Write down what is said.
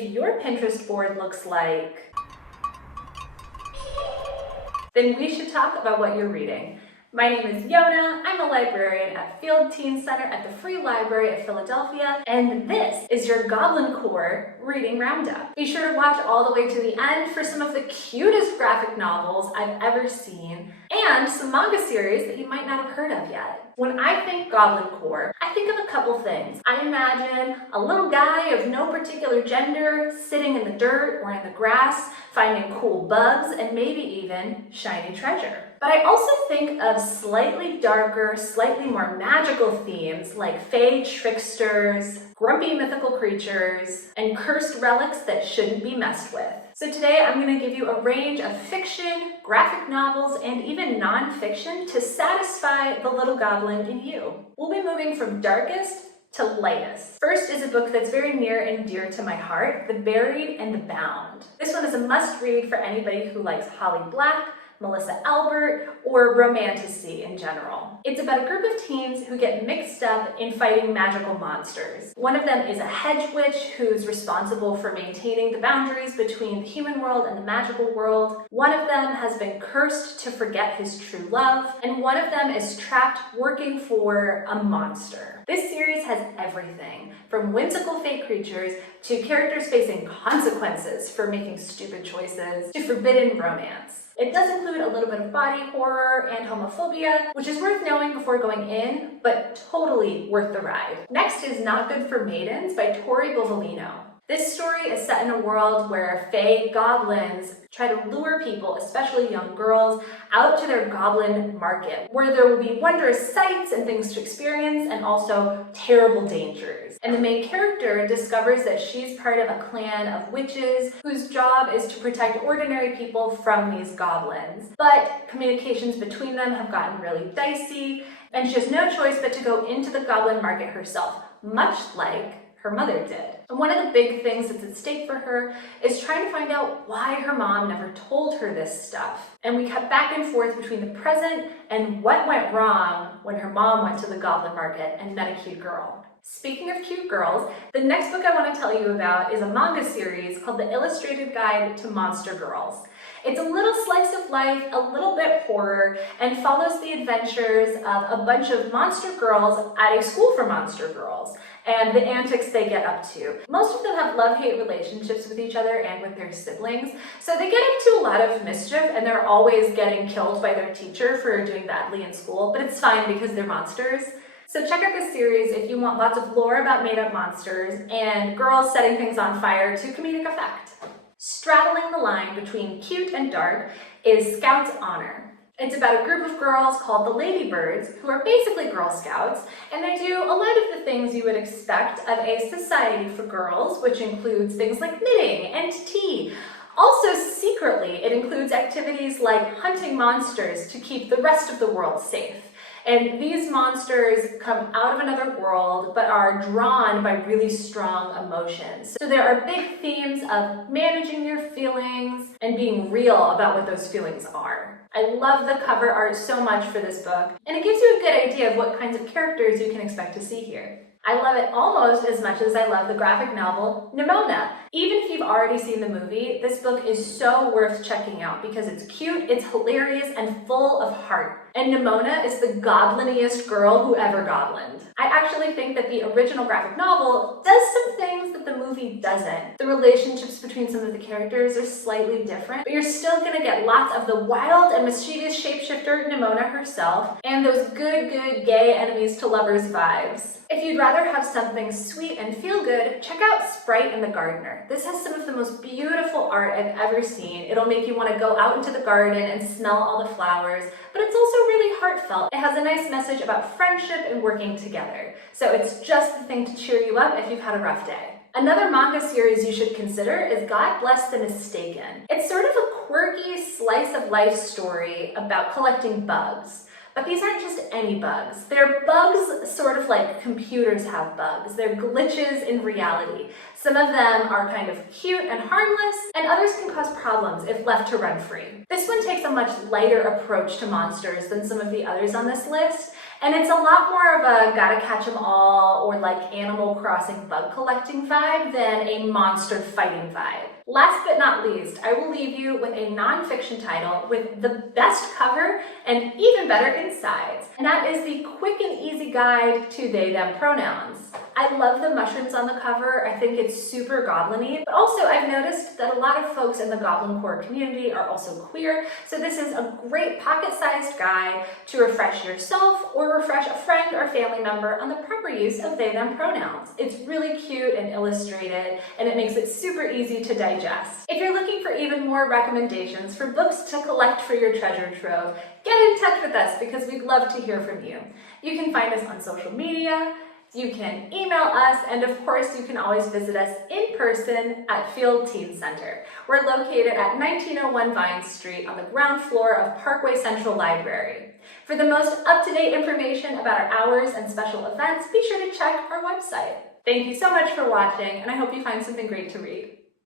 If your Pinterest board looks like, then we should talk about what you're reading. My name is Yona. I'm a librarian at Field Teen Center at the Free Library of Philadelphia, and this is your Goblin-core reading roundup. Be sure to watch all the way to the end for some of the cutest graphic novels I've ever seen, and some manga series that you might not have heard of yet. When I think Goblin-core, I think of a couple things. I imagine a little guy of no particular gender sitting in the dirt or in the grass, finding cool bugs and maybe even shiny treasure. But I also think of slightly darker, slightly more magical themes like fae tricksters, grumpy mythical creatures, and cursed relics that shouldn't be messed with. So today I'm going to give you a range of fiction, graphic novels, and even non-fiction to satisfy the little goblin in you. We'll be moving from darkest to lightest. First is a book that's very near and dear to my heart, The Buried and the Bound. This one is a must-read for anybody who likes Holly Black, Melissa Albert, or romantasy in general. It's about a group of teens who get mixed up in fighting magical monsters. One of them is a hedge witch who's responsible for maintaining the boundaries between the human world and the magical world. One of them has been cursed to forget his true love, and one of them is trapped working for a monster. This series has everything, from whimsical fake creatures to characters facing consequences for making stupid choices to forbidden romance. It does include a little bit of body horror and homophobia, which is worth knowing before going in, but totally worth the ride. Next is Not Good for Maidens by Tori Bovolino. This story is set in a world where fae goblins try to lure people, especially young girls, out to their goblin market, where there will be wondrous sights and things to experience and also terrible dangers. And the main character discovers that she's part of a clan of witches whose job is to protect ordinary people from these goblins. But communications between them have gotten really dicey, and she has no choice but to go into the goblin market herself, much like her mother did. And one of the big things that's at stake for her is trying to find out why her mom never told her this stuff. And we cut back and forth between the present and what went wrong when her mom went to the goblin market and met a cute girl. Speaking of cute girls, the next book I want to tell you about is a manga series called The Illustrated Guide to Monster Girls. It's a little slice of life, a little bit horror, and follows the adventures of a bunch of monster girls at a school for monster girls and the antics they get up to. Most of them have love-hate relationships with each other and with their siblings, so they get up to a lot of mischief and they're always getting killed by their teacher for doing badly in school, but it's fine because they're monsters. So check out this series if you want lots of lore about made-up monsters and girls setting things on fire to comedic effect. Straddling the line between cute and dark is Scout's Honor. It's about a group of girls called the Ladybirds, who are basically Girl Scouts, and they do a lot of the things you would expect of a society for girls, which includes things like knitting and tea. Also, secretly, it includes activities like hunting monsters to keep the rest of the world safe. And these monsters come out of another world, but are drawn by really strong emotions. So there are big themes of managing your feelings and being real about what those feelings are. I love the cover art so much for this book, and it gives you a good idea of what kinds of characters you can expect to see here. I love it almost as much as I love the graphic novel Nimona. Even if you've already seen the movie, this book is so worth checking out because it's cute, it's hilarious, and full of heart. And Nimona is the gobliniest girl who ever goblined. I actually think that the original graphic novel does some things that the movie doesn't. The relationships between some of the characters are slightly different, but you're still gonna get lots of the wild and mischievous shapeshifter Nimona herself and those good gay enemies to lovers vibes. If you'd rather have something sweet and feel good, check out Sprite and the Gardener. This has some of the most beautiful art I've ever seen. It'll make you want to go out into the garden and smell all the flowers, but it's also really heartfelt. It has a nice message about friendship and working together. So it's just the thing to cheer you up if you've had a rough day. Another manga series you should consider is God Bless the Mistaken. It's sort of a quirky slice of life story about collecting bugs. But these aren't just any bugs. They're bugs sort of like computers have bugs. They're glitches in reality. Some of them are kind of cute and harmless, and others can cause problems if left to run free. This one takes a much lighter approach to monsters than some of the others on this list, And it's a lot more of a gotta catch 'em all or like Animal Crossing bug collecting vibe than a monster fighting vibe. Last but not least, I will leave you with a nonfiction title with the best cover and even better insides, and that is the quick and easy guide to they, them pronouns. I love the mushrooms on the cover. I think it's super goblin-y, but also I've noticed that a lot of folks in the Goblin-core community are also queer, so this is a great pocket-sized guide to refresh yourself or refresh a friend or family member on the proper use of they, them pronouns. It's really cute and illustrated, and it makes it super easy to digest. If you're looking for even more recommendations for books to collect for your treasure trove, get in touch with us because we'd love to hear from you. You can find us on social media, you can email us, and of course you can always visit us in person at Field Teen Center. We're located at 1901 Vine Street on the ground floor of Parkway Central Library. For the most up-to-date information about our hours and special events, be sure to check our website. Thank you so much for watching, and I hope you find something great to read.